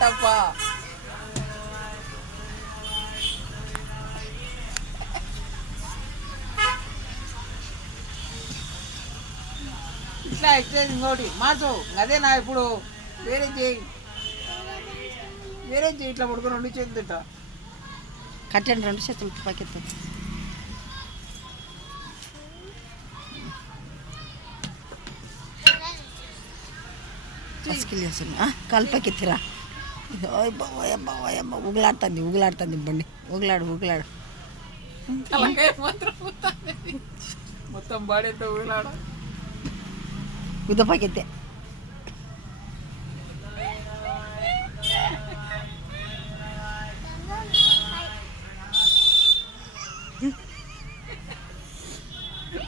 తప్ప ఇట్లా ఎక్సైజ్ ఇంకోటి మార్చు అదే నా ఇప్పుడు వేరే చేయి ఇట్లా పడుకుని 2 చేతులు తింటా కట్టండి 2 చేతులు పైకెత్తు కాలు పైకెత్తిరా ఊగులాడుతుంది బండి ఊగులాడు మొత్తం బాడీతో ఊగులాడ ఉద్ద పైకెత్తే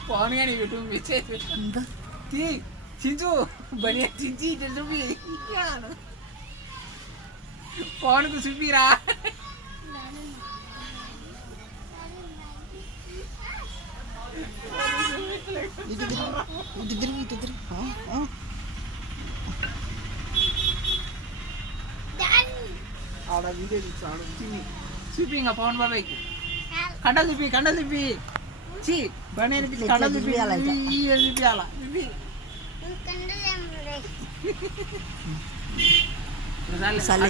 పవన్ కానీ యూట్యూబ్ మెసేజ్ చించు బనియా చించి ఇట్లా చూపి పవన్కు చూపిరా ఇటు తిరుగు ఆడ వీడియో చూస్తాడు తిని చూపి ఇంకా పవన్ బాబాయ్కి కండలు చూపి చీ బని అనిపించి కండలు చూపియాలా సరే